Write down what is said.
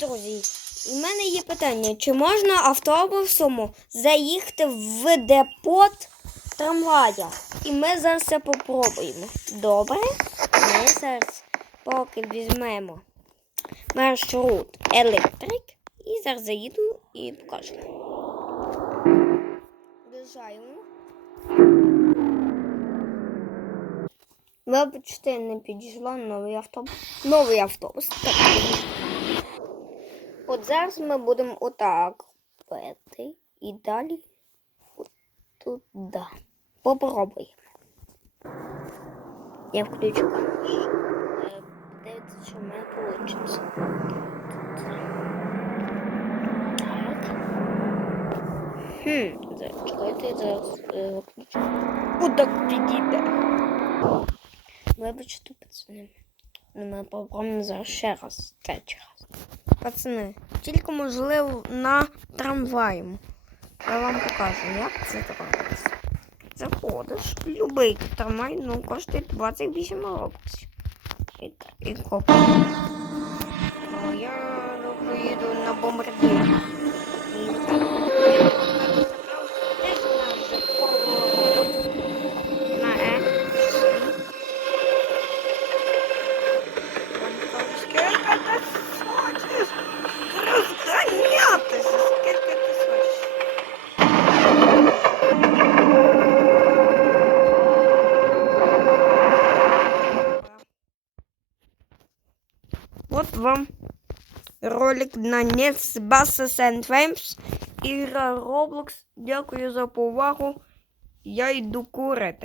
Друзі, у мене є питання, чи можна автобусом заїхати в депот трамвая? І ми зараз це попробуємо. Добре? Ми зараз поки візьмемо маршрут електрик і зараз заїду і покажу. Виїжджаємо. Вибачте, не підійшла новий автобус. Новий автобус. Так. От зараз ми будемо отак пити і далі туди. Попробуємо. Я включу камеру. Е, Подивіться, що в мене вийде. Хм, зараз чекайте, зараз е, виключу. Отак підійде. Вибачте, пацани. Ну, Ми попробуємо зараз ще раз, третій раз. Пацани, тільки можливо на трамваї. Я вам покажу, як це робиться. Заходиш, любий трамвай, ну, коштує 28 років. І, і копа. Ну, я поїду на бомбардир. Вот вам ролик на Nets Basses and Flames. Ігра Roblox. Дякую за повагу. Я йду курити.